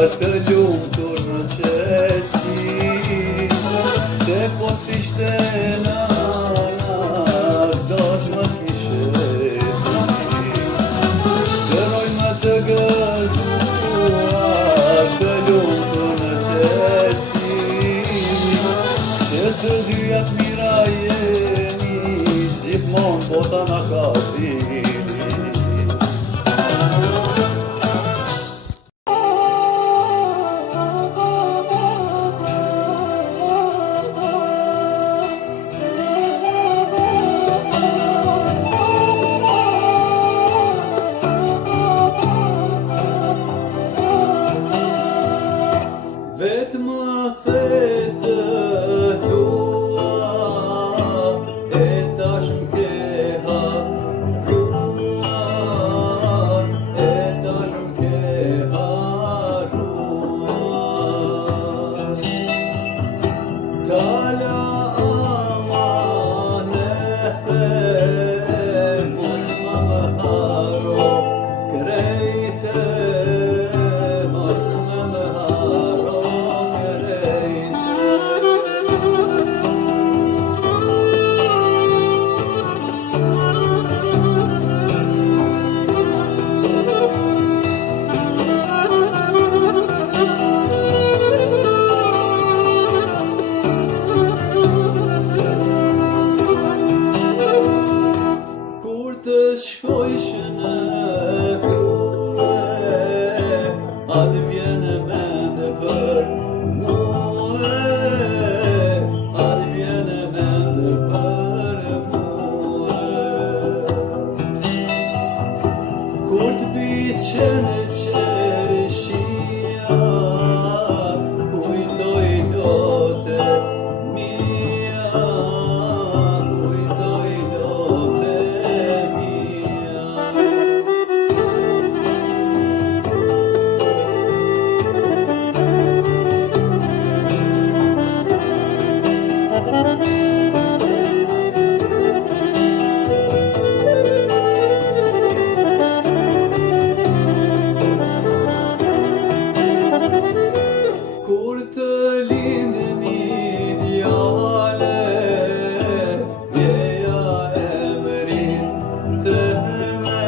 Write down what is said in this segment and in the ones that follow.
të lutur në qetësi, se po s'ishte nana, s'do t'më kishe ti. Dëroj më të gëzuar, të lutur në qetësi, që të dyja t'mira jemi, gjithmonë bota na ka dini. Vetë më thetë tua, e tash m'ke harruar, e tash m'ke harruar. Tala amanete, mos më harro, krejte, mos më harro. Të shkojsh në krye, atë vjene mende për muë, atë vjene mende për muë. Kur t'biqen e qerishia, kujtoj lote mia, kujtoj lote. Kur të lindë një djale, jeja emrin të me,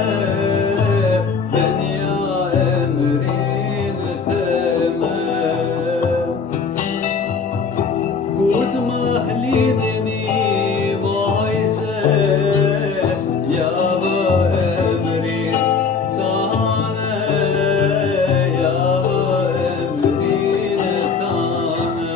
menja emrin të me. Kur të më lindë një vajze, javë emrin tane, javë emrin tane.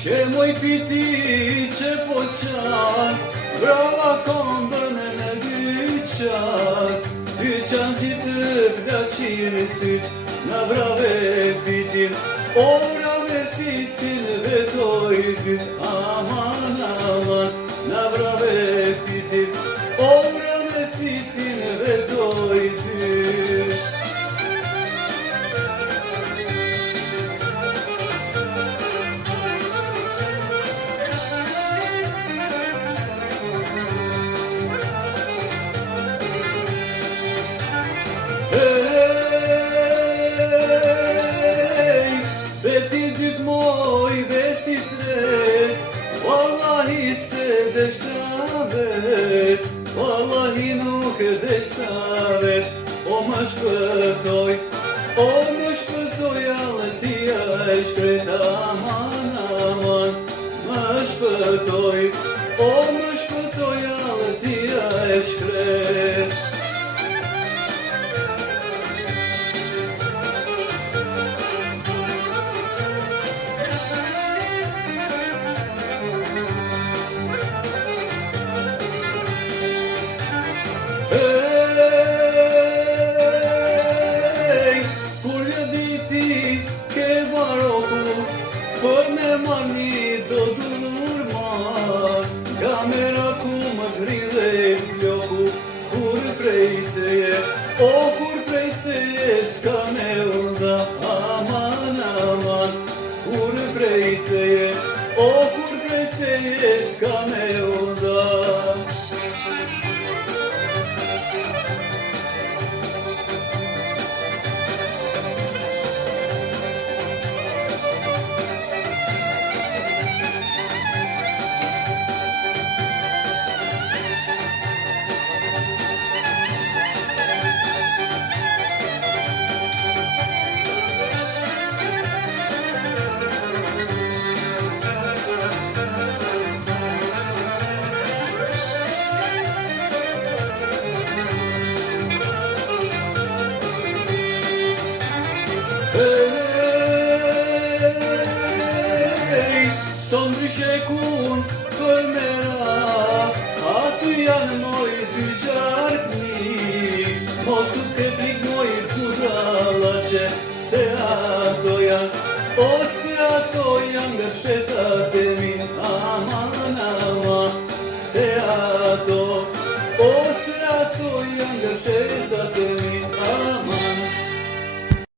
Që moj piti që po qanë, brava kombën e në dyqan, dyqan që të plaqiri syt, në brave fitin, o brave fitin, vetoj dyt, aman aman, në brave fitin, o brave fitin, vetoj dyt. Veti dyt moj, veti tret, vallahi se deshtavet, vallahi nuk deshtavet, o më shpëtoj, allëtia e shkret, aman aman, më shpëtoj, më shpëtoj, allëtia e shkret. Të ndryshe kun për mera, aty janë moj dy gjarkni, mos u ke frik moj budalache, se ato janë, ose ato janë dhe fshetat e mi.